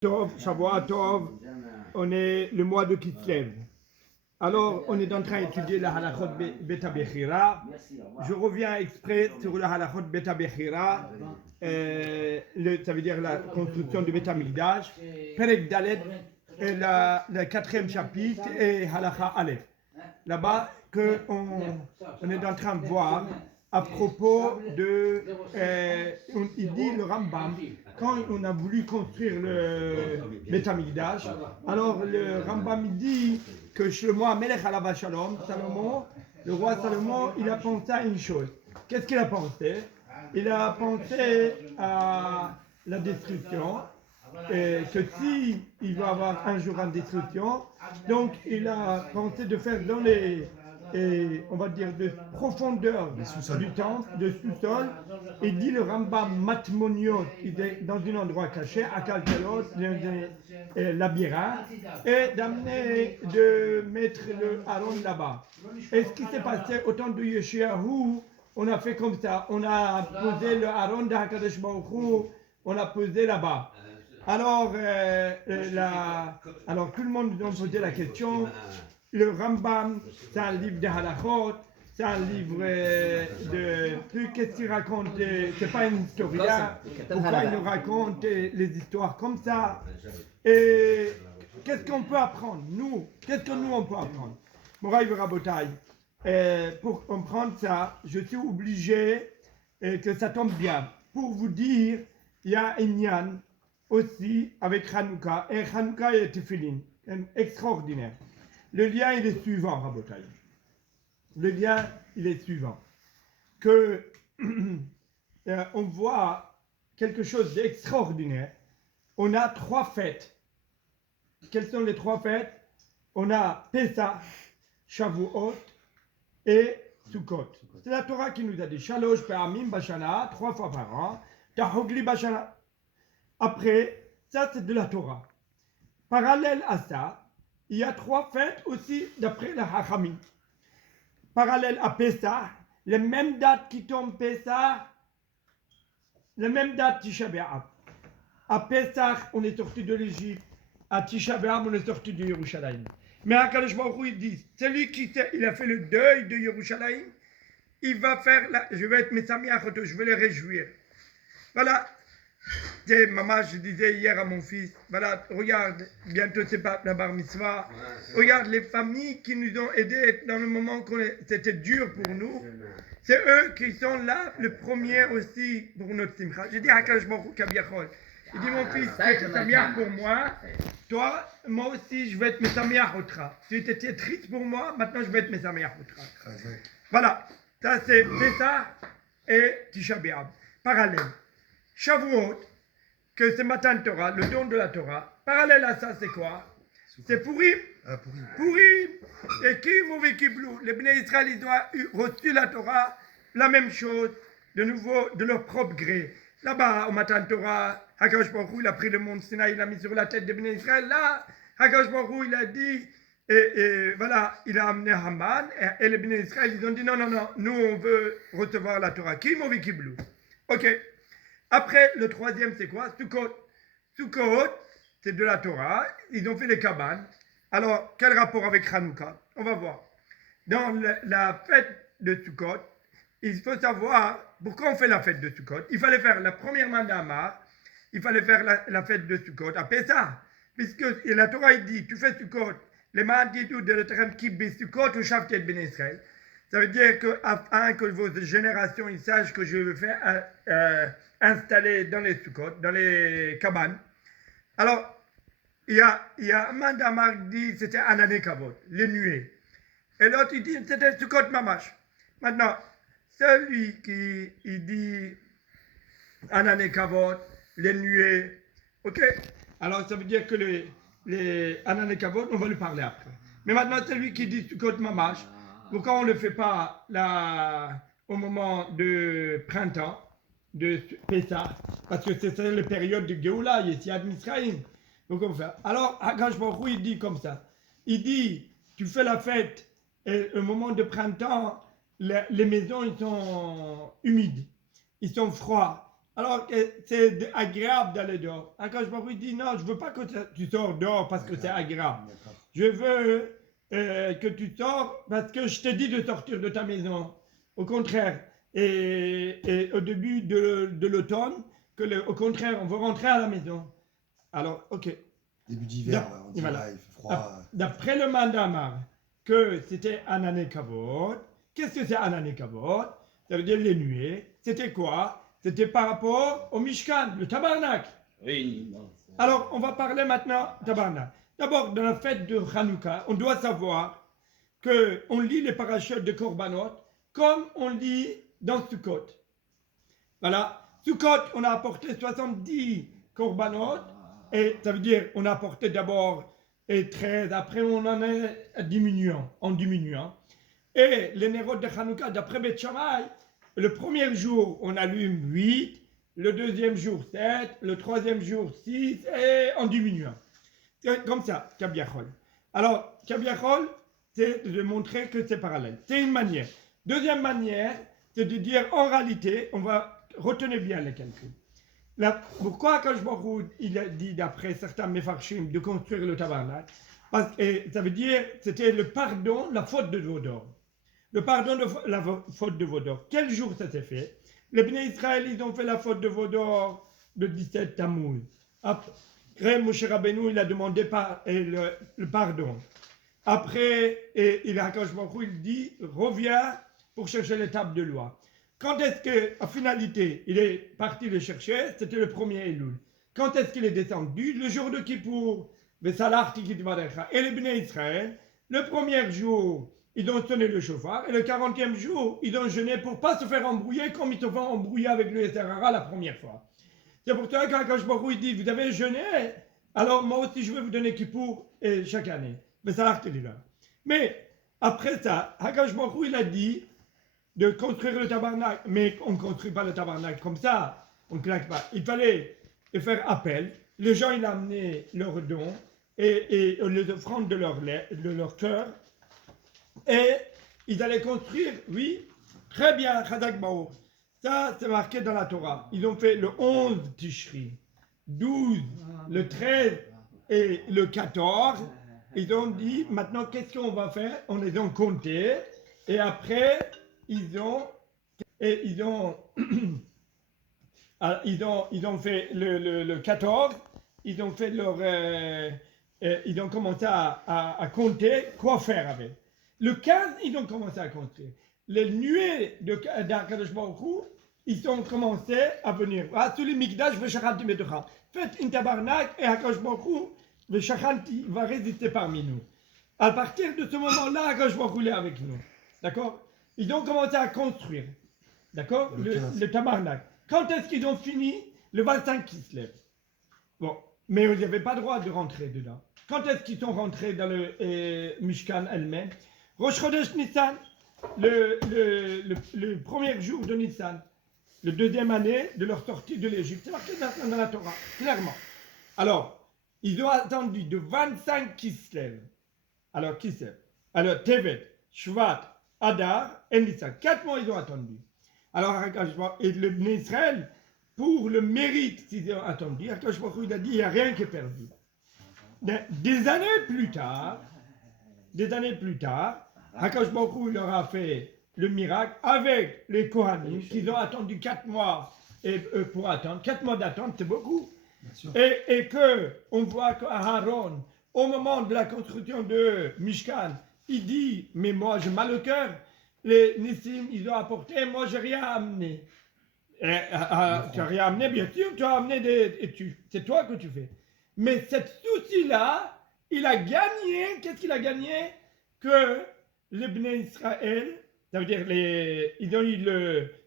Tov, Shavuot Tov, on est le mois de Kislev. Alors, on est en train d'étudier la halachot Beta Bechira. Je reviens exprès sur la halachot Beta Bechira, ça veut dire la construction du Beta Mikdash, Perek Dalet, le quatrième chapitre, et halacha Aleph. Là-bas, on est en train de voir à propos de, il dit le Rambam, quand on a voulu construire le Beth Amikdash, alors le Rambam dit que Shlomo Amelech Alav Shalom, Salomon, le roi Salomon, il a pensé à une chose. Qu'est-ce qu'il a pensé? Il a pensé à la destruction, et que si il va avoir un jour une destruction, donc il a pensé de faire dans les, on va dire, de profondeur du temple, de sous-sol, et dit le Rambam Matmoniot, il est dans un endroit caché, à Kalkalot, dans un labyrinthe, et d'amener, de mettre le Aaron là-bas. Et ce qui s'est passé au temps de Yeshayahu, on a fait comme ça, on a posé le Aaron de HaKadosh Baruch Hu, on l'a posé là-bas. Alors, alors tout le monde nous a posé la question. Le Rambam, c'est un livre de halachot, c'est un livre de trucs. Qu'est-ce qu'il raconte? C'est pas une historien. Pourquoi il nous raconte les histoires comme ça? Et qu'est-ce qu'on peut apprendre? Qu'est-ce que nous on peut apprendre? Moraï Rabotai, pour comprendre ça, je suis obligé que ça tombe bien. Pour vous dire, il y a un Yann aussi avec Hanouka, et Hanouka et Tefillin, extraordinaire. Le lien, il est suivant, Rabotai. Le lien, il est suivant. Que on voit quelque chose d'extraordinaire. On a 3 fêtes. Quelles sont les 3 fêtes? On a Pesach, Shavuot et Sukkot. C'est la Torah qui nous a dit Shalosh Pe'amim Bashana, 3 fois par an, Tahogli Bashana. Après, ça c'est de la Torah. Parallèle à ça, il y a 3 fêtes aussi d'après la Hachamim. Parallèle à Pessah, les mêmes dates qui tombent Pessah, les mêmes dates Tisha B'Av. À Pessah, on est sorti de l'Égypte. À Tisha B'Av, on est sorti de Yerushalayim. Mais à Kadosh Baruch Hu, il dit, celui qui il a fait le deuil de Yerushalayim, il va faire, je vais être Mesamiach, je vais le réjouir. Voilà. Maman, je disais hier à mon fils, voilà, regarde, bientôt c'est pas la bar mitzvah, regarde les familles qui nous ont aidés dans le moment où c'était dur pour nous, c'est eux qui sont là, le premier aussi pour notre simcha. J'ai dit à Kadosh Baruch Hu Kabiachol, il dit mon fils, tu es Mesamiach pour moi, toi, moi aussi je vais être Mesamiach Otra. Tu étais triste pour moi, maintenant je vais être Mesamiach Otra. Voilà, ça c'est Pessah et Tisha B'Av, parallèle. Shavuot, que c'est Matan Torah, le don de la Torah. Parallèle à ça, c'est quoi? C'est Purim. Purim. Et qui mauvais kiblou? Les Bnei Israël, ils ont reçu la Torah, la même chose, de nouveau, de leur propre gré. Là-bas, au Matan Torah, Hakadosh Baruch Hu, il a pris le mont Sinaï, il l'a mis sur la tête des Bnei Israël. Là, Hakadosh Baruch Hu, il a dit, et voilà, il a amené Haman, et les Bnei Israël, ils ont dit, non, nous, on veut recevoir la Torah. Qui mauvais kiblou? Ok. Après, le troisième, c'est quoi? Sukkot. Sukkot, c'est de la Torah. Ils ont fait les cabanes. Alors, quel rapport avec Hanouka? On va voir. Dans la fête de Sukkot, il faut savoir pourquoi on fait la fête de Sukkot. Il fallait faire la première mandamar. Il fallait faire la fête de Sukkot à Pessah. Puisque la Torah, il dit, tu fais Sukkot. Les mandidou de l'Eterem qui bé Sukkot ou Shavtet Ben Israël. Ça veut dire afin que vos générations ils sachent que je veux faire installer dans les Sukkot, dans les cabanes. Alors, il y a un mandamar qui dit c'était Anané Kavod, les nuées. Et l'autre il dit c'était Sukkot Mamash. Maintenant, celui qui il dit Anané Kavod, les nuées, ok. Alors ça veut dire que les Anané Kavod, on va lui parler après. Mais maintenant, celui qui dit Sukkot Mamash, pourquoi on ne le fait pas au moment de printemps, de Pessah? Parce que c'est la période de Géoula, Yetziat Mitzrayim. Donc on fait. Alors, Hakadosh Baruch Hu, il dit comme ça. Il dit, tu fais la fête, et au moment de printemps, les maisons, ils sont humides, ils sont froids. Alors c'est agréable d'aller dehors. Quand je me dis non, je veux pas que tu sors dehors parce que c'est agréable. Je veux que tu sors parce que je t'ai dit de sortir de ta maison. Au contraire. Et au début de l'automne, au contraire, on veut rentrer à la maison. Alors, ok. Début d'hiver, on dit voilà. il fait froid. D'après le Mandamar, que c'était Anané Kavod. Qu'est-ce que c'est Anané Kavod? Ça veut dire les nuées. C'était quoi? C'était par rapport au Mishkan, le Tabarnak. Oui. Alors, on va parler maintenant Tabarnak. D'abord, dans la fête de Hanouka, on doit savoir qu'on lit les parachutes de Korbanot comme on lit dans Sukkot. Voilà. Sukkot, on a apporté 70 Korbanot. Et ça veut dire, on a apporté d'abord 13, après on en est en diminuant. Et les Nérot de Hanouka, d'après Beth Shammai, le premier jour, on allume 8, le deuxième jour 7, le troisième jour 6, et en diminuant. C'est comme ça, Kabiachol. Alors, Kabiachol, c'est de montrer que c'est parallèle. C'est une manière. Deuxième manière, c'est de dire, en réalité, on va retenir bien les calculs. Pourquoi Akadosh Baruch Hu, il a dit d'après certains Mefarshim de construire le tabernacle? Parce que ça veut dire c'était le pardon, la faute de Vodor. Le pardon de la faute de Vodor. Quel jour ça s'est fait? Les Bnei Israël, ils ont fait la faute de Vodor le 17 Tammuz. Après, Moshe Rabbeinu, il a demandé le pardon. Après, Akadosh Baruch Hu, il dit reviens pour chercher les tables de loi. Quand est-ce qu'en finalité, il est parti le chercher? C'était le 1er Elul. Quand est-ce qu'il est descendu? Le jour de Kippour. Et les Bnei Israël, le premier jour, ils ont sonné le chauffard. Et le 40e jour, ils ont jeûné pour ne pas se faire embrouiller comme ils se font embrouiller avec le Yetzirah la première fois. C'est pour ça qu'Akadosh Baruch Hu dit, vous avez jeûné, alors moi aussi je vais vous donner Kippour chaque année. Mais après ça, Akadosh Baruch Hu, il a dit, de construire le tabernacle, mais on ne construit pas le tabernacle comme ça, on ne claque pas. Il fallait faire appel, les gens ils amenaient leurs dons et les offrandes de leur cœur, et ils allaient construire, oui, très bien, Chazak Baour. Ça, c'est marqué dans la Torah. Ils ont fait le 11 Tishri, 12, le 13 et le 14. Ils ont dit, maintenant, qu'est-ce qu'on va faire? On les a comptés, et après, ils ont fait le 14, ils ont fait ils ont commencé à compter quoi faire avec. Le 15, ils ont commencé à compter. Les nuées d'Akadosh Baruch Hu, ils ont commencé à venir. Tous les mikdash, faites une tabernacle et Akadosh Baruch Hu, va résister parmi nous. À partir de ce moment-là, Akadosh Baruch Hu est avec nous. D'accord? Ils ont commencé à construire, d'accord, le tabernacle. Quand est-ce qu'ils ont fini? Le 25 qui se lève. Bon, mais ils n'avaient pas le droit de rentrer dedans. Quand est-ce qu'ils sont rentrés dans le Mishkan elle-même? Rosh Chodesh Nissan, le premier jour de Nissan, le deuxième année de leur sortie de l'Égypte. C'est marqué dans la Torah, clairement. Alors, ils ont attendu de 25 qui se lèvent. Alors, qui se lève? Alors, Tevet, Shvat, Adar et Nissan. 4 mois, ils ont attendu. Alors, et le Bnei Israël, pour le mérite qu'ils ont attendu, il a dit, il n'y a rien qui est perdu. Des années plus tard, Akash Baruch Hu leur a fait le miracle avec les Kohanim, qu'ils ont attendu 4 mois pour attendre. 4 mois d'attente, c'est beaucoup. Et que on voit qu'Aaron, au moment de la construction de Mishkan, il dit, mais moi j'ai mal au cœur, les Nissim, ils ont apporté, moi j'ai rien amené. Tu n'as rien amené, bien sûr, tu as amené c'est toi que tu fais. Mais cet souci-là, il a gagné, qu'est-ce qu'il a gagné? Que les Bnei Israël, ça veut dire ils ont eu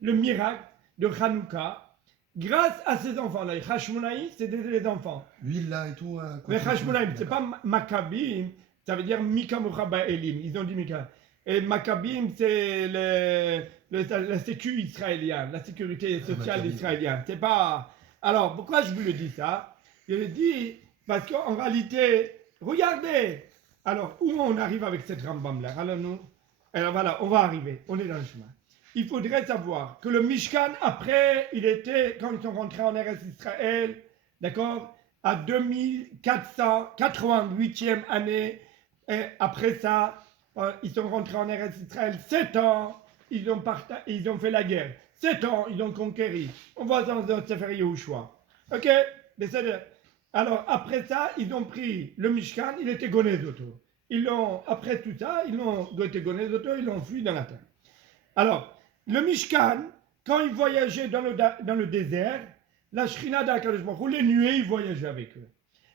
le miracle de Hanouka, grâce à ces enfants-là. Les Hashmonaïm, c'est les enfants. L'huile là et tout. Les Hashmonaïm, c'est pas Maccabim, ça veut dire Mika Mouchaba Elim. Ils ont dit Mika. Et Maccabim, c'est la sécu israélienne, la sécurité sociale israélienne. C'est pas. Alors, pourquoi je vous le dis ça? Je le dis parce qu'en réalité, regardez. Alors, où on arrive avec cette Rambam là? Alors voilà, on va arriver. On est dans le chemin. il faudrait savoir que le Mishkan, après, quand ils sont rentrés en Eretz Israël, d'accord, à 2488e année, et après ça, ils sont rentrés en Eretz Israël 7 ans, ils ont fait la guerre. 7 ans, ils ont conquéri. On voit dans le Sefer Yehoshua. Ok? Alors, après ça, ils ont pris le Mishkan, il était Gonézoto. Après tout ça, ils l'ont fui dans la terre. Alors, le Mishkan, quand ils voyageaient dans le désert, la Shrina d'Akadosh Baruch Hu, les nuées, ils voyageaient avec eux.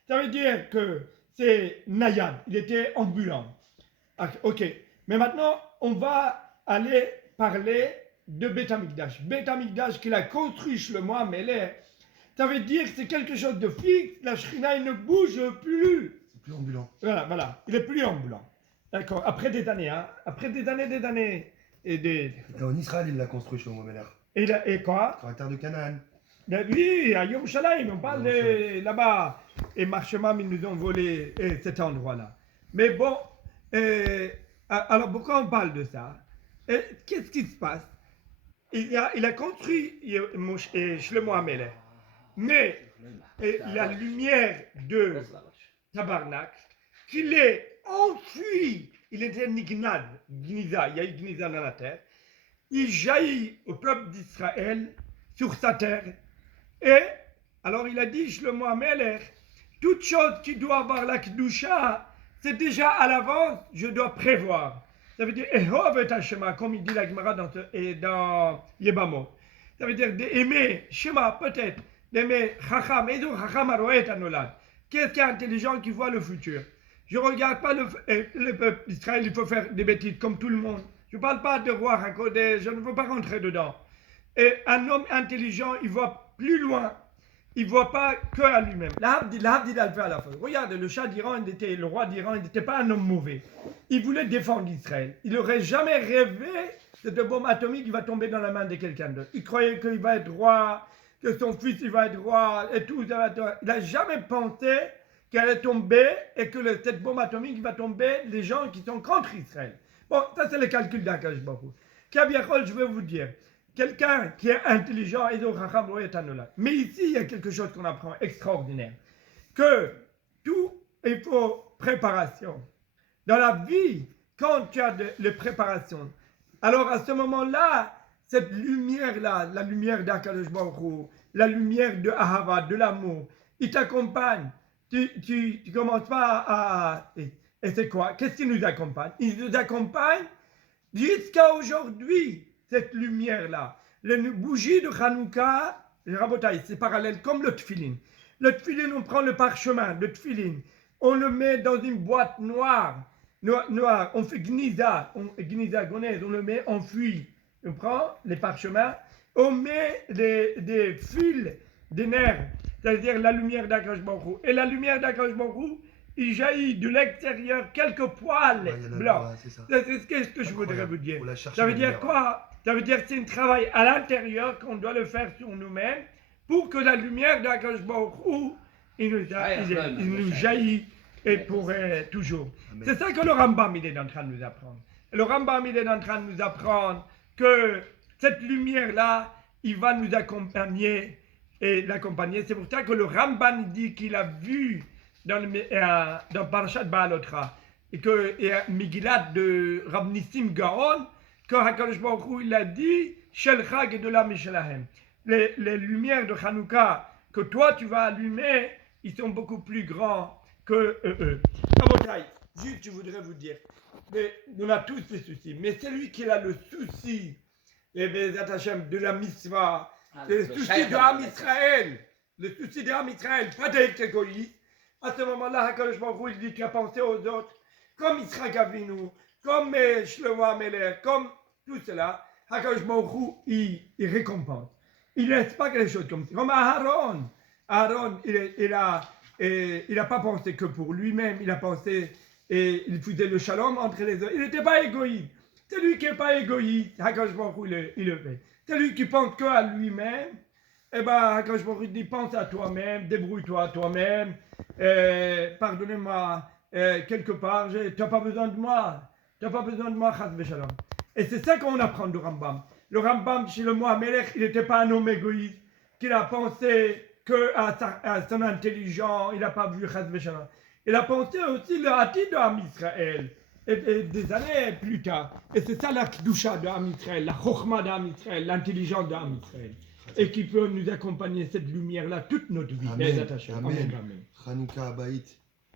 Ça veut dire que c'est Nayad, il était ambulant. Ok, mais maintenant, on va aller parler de Beth Amikdash. Beth Amikdash qu'il a construit Shlomo HaMelech, ça veut dire que c'est quelque chose de fixe, la Shrina, il ne bouge plus. C'est plus ambulant. Voilà, il est plus ambulant. D'accord, après des années, après des années. Et en Israël, il l'a construit, Shlomo HaMelech. Et quoi? Sur la terre de Canaan. Oui, à Yerushalayim, on parle là-bas. Et Marshemam, ils nous ont volé cet endroit-là. Mais bon, alors pourquoi on parle de ça? Qu'est-ce qui se passe? Il a construit Shlomo HaMelech. Mais la lumière de Tabarnak, qu'il est enfui, il était Gniza, il y a eu Gniza dans la terre, il jaillit au peuple d'Israël sur sa terre. Et alors il a dit, Shlomo HaMelech, toute chose qui doit avoir la Kedusha, c'est déjà à l'avance, je dois prévoir. Ça veut dire, Ehov et Hashema, comme il dit la Gemara dans Yebamot. Ça veut dire d'aimer Shema, peut-être, d'aimer Chacham, et donc Chacham Aroet Anolad. Qu'est-ce qui est intelligent qui voit le futur? Je ne regarde pas le peuple d'Israël, il faut faire des bêtises comme tout le monde. Je ne parle pas de roi Hakodé, je ne veux pas rentrer dedans. Et un homme intelligent, il voit plus loin. Il ne voit pas que à lui-même. L'Abdil al-Fa à la fois. Regarde, le roi d'Iran, il n'était pas un homme mauvais. Il voulait défendre Israël. Il n'aurait jamais rêvé que cette bombe atomique il va tomber dans la main de quelqu'un d'autre. Il croyait qu'il va être roi, que son fils il va être roi, et tout. Il n'a jamais pensé qu'elle allait tomber et que cette bombe atomique va tomber les gens qui sont contre Israël. Bon, ça c'est le calcul d'Akadosh Baruch Hu. Kabiachol, je vais vous dire. Quelqu'un qui est intelligent, mais ici, il y a quelque chose qu'on apprend extraordinaire. Que tout, il faut préparation. Dans la vie, quand tu as les préparations, alors à ce moment-là, cette lumière-là, la lumière d'Akadosh Baruch Hu, la lumière de Ahava, de l'amour, il t'accompagne. Tu commences pas et c'est quoi? Qu'est-ce qui nous accompagne? Il nous accompagne jusqu'à aujourd'hui. Cette lumière-là, les bougies de Hanouka, Rabotaï, c'est parallèle comme le tfilin. Le tfilin, on prend le parchemin, le tfilin, on le met dans une boîte noire, on fait gniza, gonèse, on le met enfui. On prend les parchemins, on met des fils, des nerfs, c'est-à-dire la lumière d'Akadosh Baruch Hu. Et la lumière d'Akadosh Baruch Hu, il jaillit de l'extérieur quelques poils blancs. C'est ce que je voudrais vous dire. Ça veut dire quoi? Ça veut dire que c'est un travail à l'intérieur qu'on doit le faire sur nous-mêmes pour que la lumière d'Akadosh Baruch Hu, il nous jaillit et pour toujours. C'est ça que le Rambam il est en train de nous apprendre. Le Rambam il est en train de nous apprendre que cette lumière-là, il va nous accompagner et l'accompagner. C'est pour ça que le Rambam dit qu'il a vu dans Parashat Ba'alotra et que Megillat de Rab Nissim Gaon, quand HaKadosh Baruch Hu il a dit Shel Chag et de la Mishalahem. Les lumières de Hanouka que toi tu vas allumer, ils sont beaucoup plus grands que eux. Rabotai, juste je voudrais vous dire, on a tous des soucis, mais celui qui a le souci, de la mitzvah, le souci de Am Israël, pas d'être égoïste, à ce moment-là, HaKadosh Baruch Hu il dit tu as pensé aux autres, comme Yitzhak Avinu, comme Shlomo HaMelech, comme tout cela, HaKadosh Baruch Hu il récompense. Il ne laisse pas quelque chose comme ça. Comme Aaron. Aaron, il n'a pas pensé que pour lui-même, il a pensé et il faisait le shalom entre les autres. Il n'était pas égoïste. C'est lui qui n'est pas égoïste. HaKadosh Baruch Hu il le fait. C'est lui qui pense qu'à lui-même. Eh bien, HaKadosh Baruch Hu dit pense à toi-même, débrouille-toi toi-même. Pardonnez-moi, quelque part, tu n'as pas besoin de moi. Tu n'as pas besoin de moi, Chas v'Shalom. Et c'est ça qu'on apprend du Rambam. Le Rambam chez le Mohamelech, il n'était pas un homme égoïste, qu'il a pensé à son intelligence, il n'a pas vu Chaz v'Shalom. Il a pensé aussi le Hatid de Am Israël, et des années plus tard. Et c'est ça la Kedusha de Am Israël, la Chokhma de Am Israël, l'intelligence de Am Israël. Et qui peut nous accompagner cette lumière-là toute notre vie. Amen. Bezat Hashem. Amen. Amen. Hanouka Abaït.